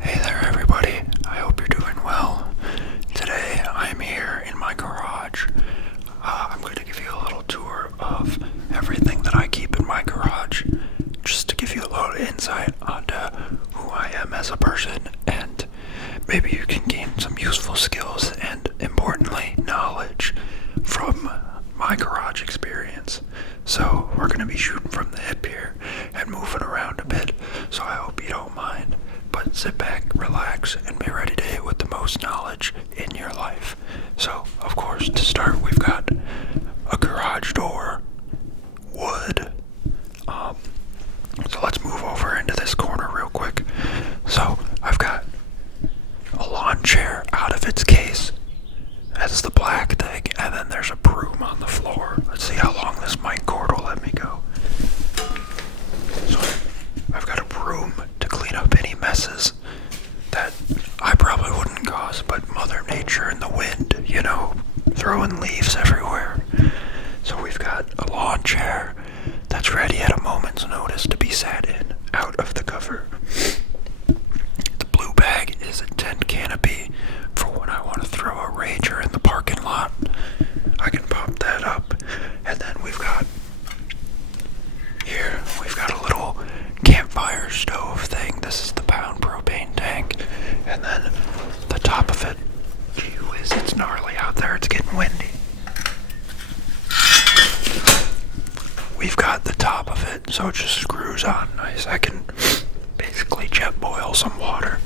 Hey there, everybody. I hope you're doing well. Today, I'm here in my garage. I'm going to give you a little tour of everything that I keep in my garage, just to give you a little insight onto who I am as a person, and maybe you can gain some useful skills and, importantly, knowledge from my garage experience. So, we're going to be shooting from the hip here and moving around a bit, so I hope you don't mind. But sit back, relax, and be ready to hit with the most knowledge in your life. So, of course, to start, we've got a garage door, wood. So let's move over into this corner real quick. So, I've got a lawn chair out of its case. That's the black thing, and then there's a broom on the floor. Let's see how long this mic cord will let me go. So, I've got a broom to clean up any messes that I probably wouldn't cause, but Mother Nature and the wind, throwing leaves everywhere. So we've got a lawn chair that's ready at a moment's notice to be sat in, out of the cover. The blue bag is a tent canopy for when I want to throw a rager in the parking lot. I can pop that up. And then we've got a little campfire stove thing. This is the pound propane tank. And then the top of it, gee whiz, it's gnarly out there. It's getting windy. We've got the top of it, so it just screws on nice. I can basically jet boil some water.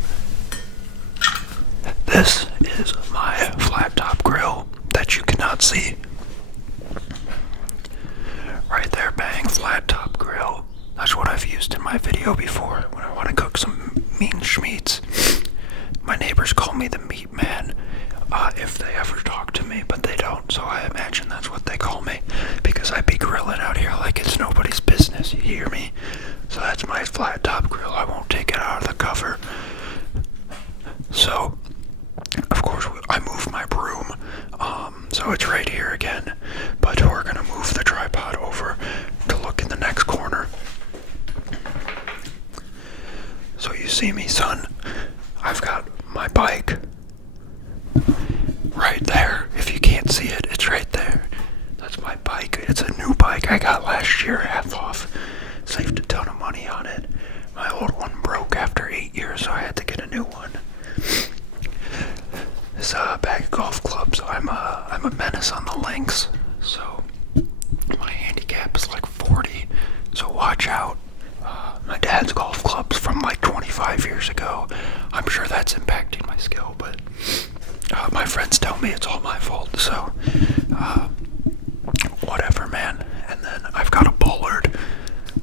This is my flat top grill that you cannot see. Right there, bang, flat top grill. That's what I've used in my video before when I want to cook some mean schmeats. My neighbors call me the meat man if they ever talk to me, but they don't, so I imagine that's what they call me, because I be grilling out here like it's nobody's business, you hear me? So that's my flat top grill. I won't take it out of the cover. So, of course, I moved my broom, so it's right here again, but we're going to move the tripod over to look in the next corner. So you see me, son, I've got my bike right there. If you can't see it, it's right there. That's my bike. It's a new bike I got last year, half off. Saved a ton of money on it. My old one broke after 8 years, so I had to get a new one. This bag of golf clubs, I'm a menace on the links, so my handicap is like 40, so watch out. My dad's golf clubs from like 25 years ago. I'm sure that's impacting my skill, but my friends tell me it's all my fault, so whatever, man. And then I've got a bollard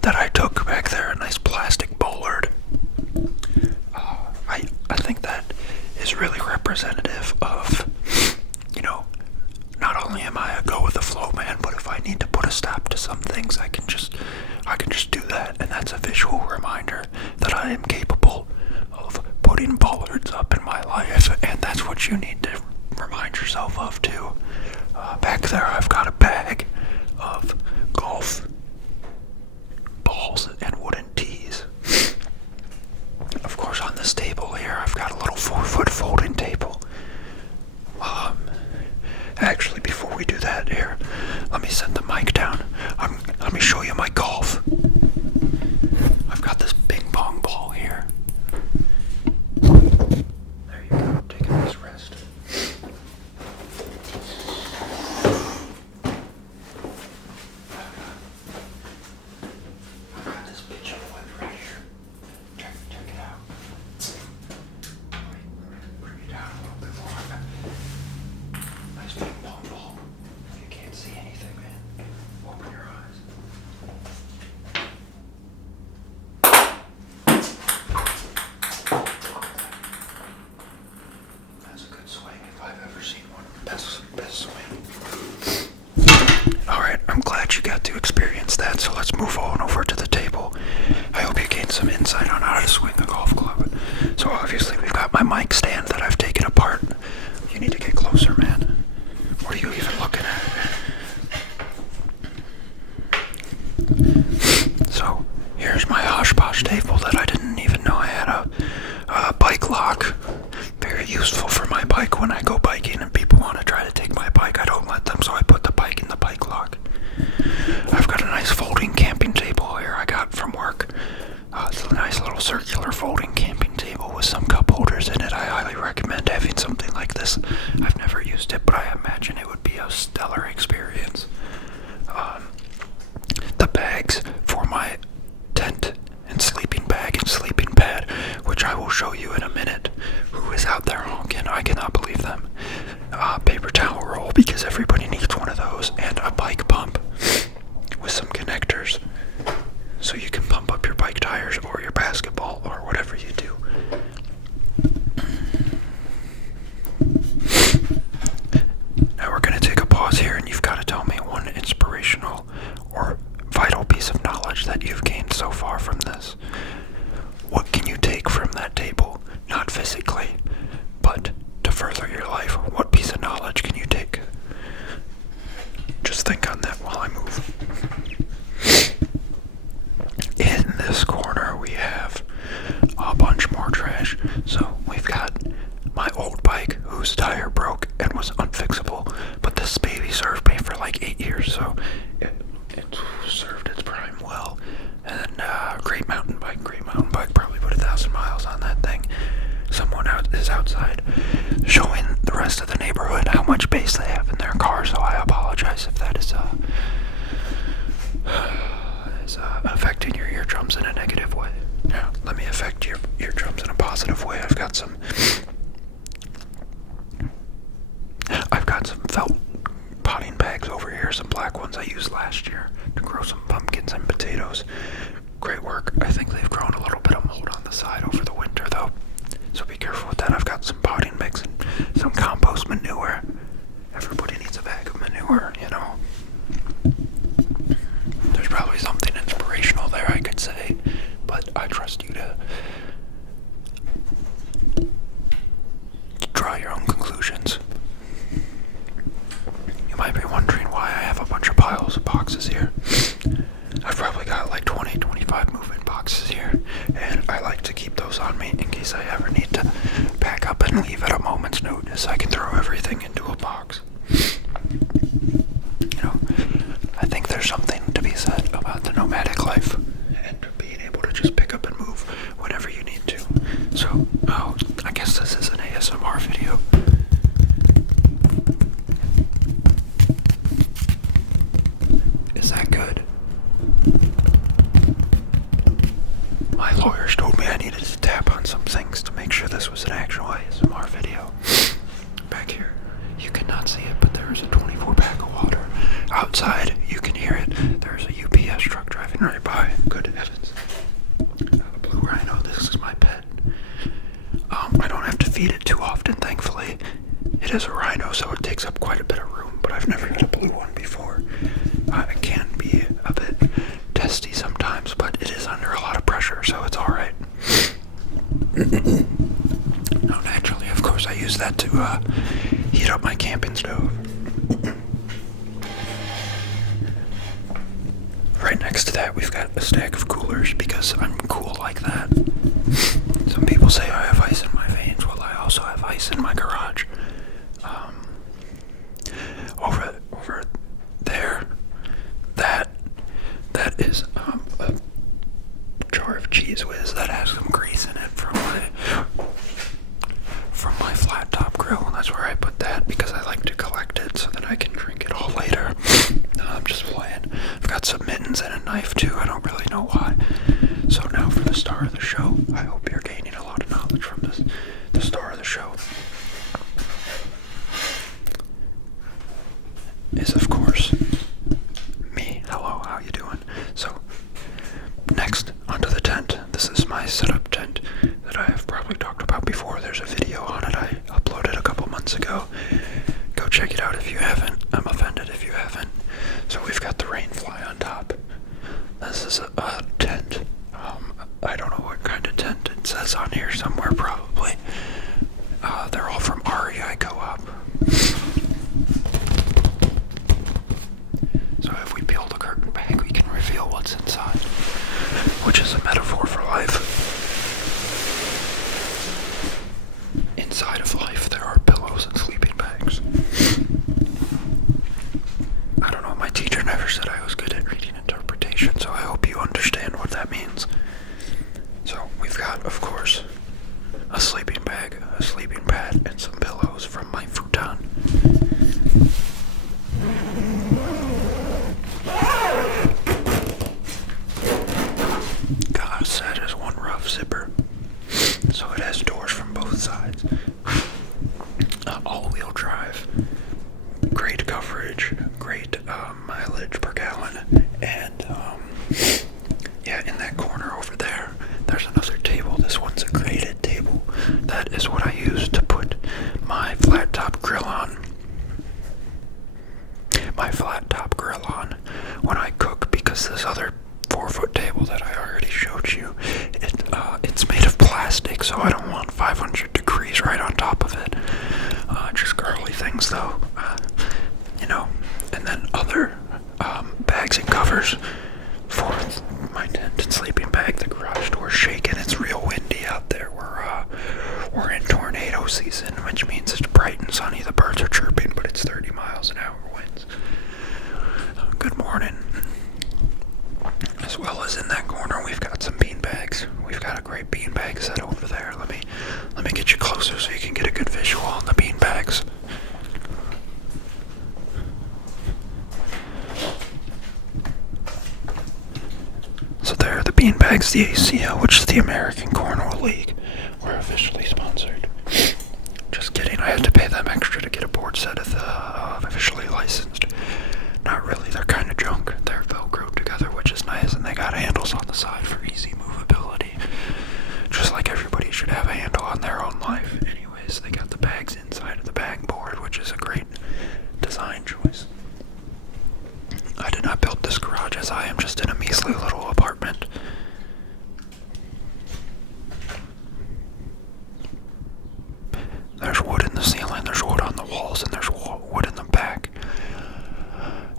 that I took back there, a nice plastic bollard. I think that is really representative of, not only am I a go with the flow man, but if I need to put a stop to some things, I can just do that, and that's a visual reminder that I am capable of putting bollards up in my life, and that's what you need to remind yourself of too. Back there, I've got a bag of golf balls and wooden tees. Of course, on this table here, I've got a little 4-foot folding table. Actually, before we do that here, let me set the mic down. Let me show you my golf. I've got this ping pong ball here. There you go, take a nice rest. I've got this bitch of wood right here. Check it out. Bring it down a little bit more. I've got nice ping pong ball. You can't see anything, man. Open your eyes. lock. Very useful for my bike when I go biking and people want to try to take my bike. I don't let them, so I put the bike in the bike lock. I've got a nice folding camping table here I got from work. It's a nice little circular folding camping table with some cup holders in it. I highly recommend having something like this. I've never used it, but I imagine it would be a stellar experience. The bags for my tent and sleeping bag and sleeping pad, which I will show you in a minute. Who is out there honking? I cannot believe them. Paper towel roll, because everybody needs one of those, and a bike pump with some connectors so you can pump up your bike tires or your basketball or whatever you do. Now we're going to take a pause here, and you've got to tell me one inspirational or vital piece of knowledge that you've gained so far from this. What can you take from that table? Not physically, but to further your life. What piece of knowledge can you take? Just think on that while I move. In this corner we have a bunch more trash. So we've got my old bike whose tire broke and was unfixable, but this baby served me for like 8 years, so it served its prime well. And then great mountain bike, probably put 1,000 miles on that thing. Someone is outside showing the rest of the neighborhood how much bass they have in their car, so I apologize if that is affecting your eardrums in a negative way. Now, let me affect your eardrums in a positive way. I've got some felt potting bags over here, some black ones I used last year to grow some pumpkins and potatoes. Great work. I think they've grown a little bit of mold on the side over the winter though, so be careful with that. I've got some potting mix and some compost manure. Everybody needs a bag of manure, you know. There's probably something inspirational there I could say, but I trust you to draw your own conclusions. You might be wondering why I have a bunch of piles of boxes here. I've probably got like 25 moving boxes here, and I like to keep those on me in case I ever need to pack up and leave at a moment's notice. I can throw everything into a box. You know, I think there's something to be said about the nomadic life and being able to just pick up and move whenever you need to. So, I guess this is an ASMR video. Is that good? My lawyers told me I needed to tap on some things to make sure this was an actual ASMR video. Back here, you cannot see it, but there is a 24 pack of water. Outside, you can hear it. There's a UPS truck driving right by. Good heavens. The blue rhino, this is my pet. I don't have to feed it too often, thankfully. It is a rhino, so it takes up quite a bit of room, but I've never had a blue one before. It can be a bit testy sometimes, but it is under a lot of pressure, so it's alright. No, naturally, of course, I use that to heat up my camping stove. Right next to that, we've got a stack of coolers because I'm cool like that. Some people say I have ice in my veins. Well, I also have ice in my garage. Over there, that is a jar of Cheese Whiz that has some grease in it from my flat top grill, and that's where I put that because I like to collect it so that I can drink it all later. No, I'm just playing. I've got some mittens and a knife too. I don't really know why. So now for the star of the show. I hope you're gaining a lot of knowledge from this. The star of the show is, of course, me. Hello, how you doing? So, next, onto the tent. This is my setup tent that I have probably talked about before. There's a video on it I uploaded a couple months ago. Go check it out if you haven't. I'm offended if you haven't. So we've got the rain fly on top. This is a tent. I don't know what kind of tent it says on here somewhere, probably. They're all from REI Co-op. So if we peel the curtain back, we can reveal what's inside, which is a metaphor for life. course, a sleeping bag, a sleeping pad, and some pillows from my futon. Gosh, that is one rough zipper. So it has doors from both sides. All-wheel drive. Great coverage, great mileage per gallon, and yeah, in that corner over there, there's another table. This one's a graded table. That is what I use to put my flat top grill on. My flat top grill on when I cook, because this other 4-foot table that I already showed you, it's made of plastic, so I don't want 500 degrees right on top of it. Just girly things though, and then other bags and covers for my tent and sleeping bag. The garage door's shaking. It's real windy out there. We're in tornado season, which means it's bright and sunny. The birds are chirping, but it's 30 miles an hour winds. Good morning. As well as in that corner, we've got some bean bags. We've got a great bean bag set over there. Let me get you closer so you can get a good visual on the bean bags. So there are the bean bags, the ACL, which is the American Cornhole League. We're officially sponsored. Just kidding. I had to pay them extra to get a board set of officially licensed. Not really. They're kind of junk. They're Velcroed together, which is nice, and they got handles on the side for easy movability. Just like everybody should have a handle on their own life. Anyways, they got the bags inside of the bag board, which is a great design choice. I did not build this garage, as I am just in a measly little apartment. There's wood in the ceiling, there's wood on the walls, and there's wood in the back.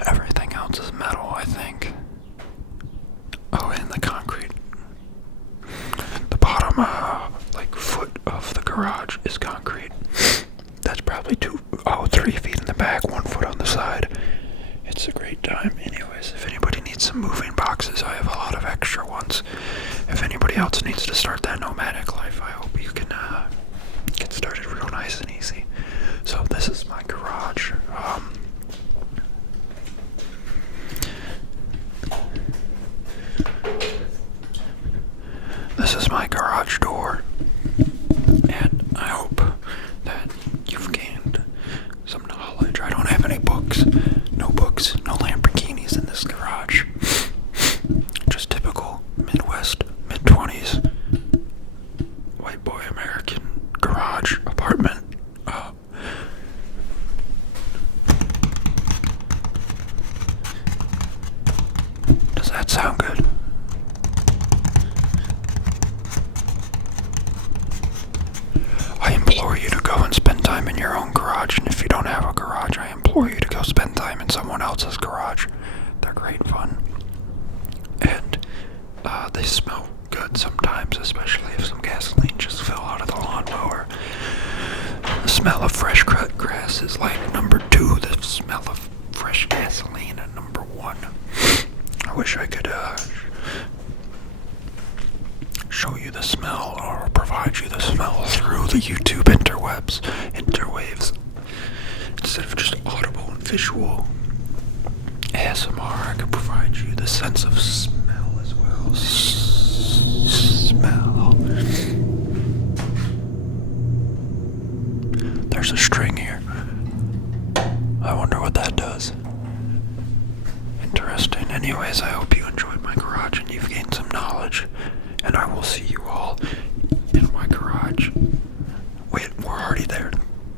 Everything else is metal, I think. Oh, and the concrete. The bottom, foot of the garage is concrete. That's probably 3 feet in the back, 1 foot on the side. It's a great time. Anyways, if anybody needs some moving boxes, I have a lot of extra ones. If anybody else needs to start that nomadic life, I hope you can get started real nice and easy. So this is my garage. This is my garage door, and I hope that you've gained some knowledge. I don't have any books, no Lamborghinis in this garage. Just typical Midwest, mid-20s, white boy American garage apartment. Does that sound good? I implore you to go and spend time in your own garage, and if you don't have a garage, I implore you to go spend time in someone else's garage. They're great fun. And they smell good sometimes, especially if some gasoline just fell out of the lawnmower. The smell of fresh cut grass is like number 2. The smell of fresh gasoline at number 1. I wish I could show you the smell or provide you the smell through the YouTube interwaves, instead of just audible and visual ASMR. I could provide you the sense of smell as well. Smell. There's a string here. I wonder what that does. Interesting. Anyways, I hope you enjoyed my garage and you've gained some knowledge. And I will see you all in my garage. Wait, we're already there.